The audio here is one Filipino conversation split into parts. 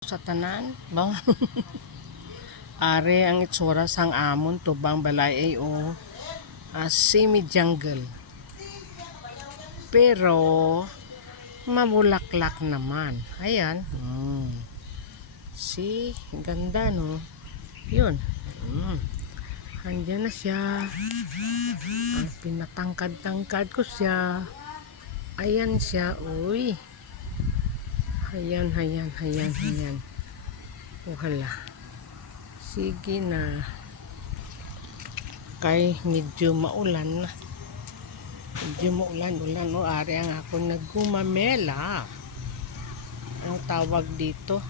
Sa tanan bang are ang itsura sang amon tubang balay ay o semi jungle, pero mabulaklak naman. Ayan, see, ganda no, yun. Andyan na siya, ang pinatangkad-tangkad ko siya. Ayan siya, uy. Ayan. Hala. Sige na. Kay medyo maulan na. Ulan. O, ari ang ako naggumamela. Anong tawag dito?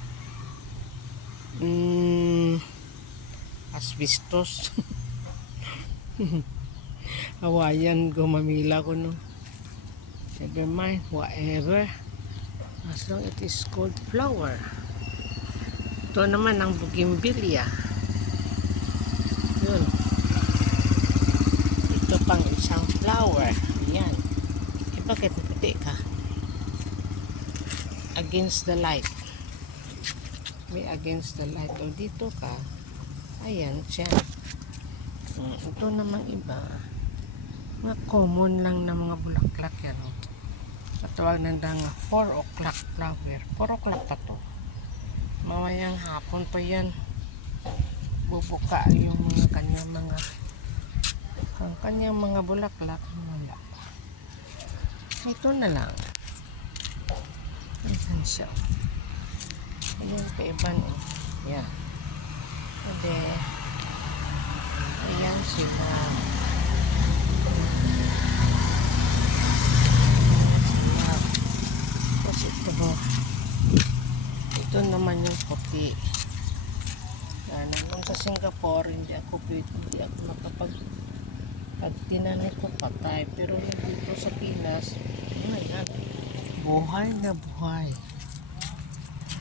Asbestos. Hawayan, gumamila ko no. Never mind, whatever. As long it is called flower. Ito naman ang bougainvillea. Yun. Ito pang isang flower. Ayan. Eh, bakit puti ka? Against the light. May against the light. O dito ka. Ayan siya. Ito namang iba. Mga common lang na mga bulaklak yan. Matawag na nga 4 o'clock flower. 4 o'clock pa to. Mamayang hapon pa yan. Bubuka yung mga kanyang mga bulaklak. Wala. Ito na lang. Ayan siya. Ayan pa iban eh. Ayan. Ede. Ayan sila. Tapos ito naman yung puti. Nung sa Singapore, hindi ako pag tinanay ko patay. Pero dito sa Pinas, ayan, buhay na buhay.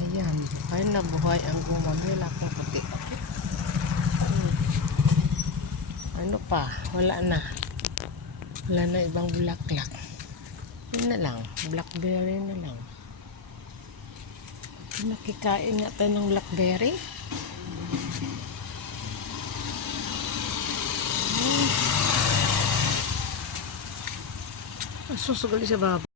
Ayan, buhay na buhay ang gumamela kong puti. Ano pa? Wala na ibang bulaklak. Yun na lang, blackberry na lang. Nakikain nga tayo ng blackberry. Susugali sa baba.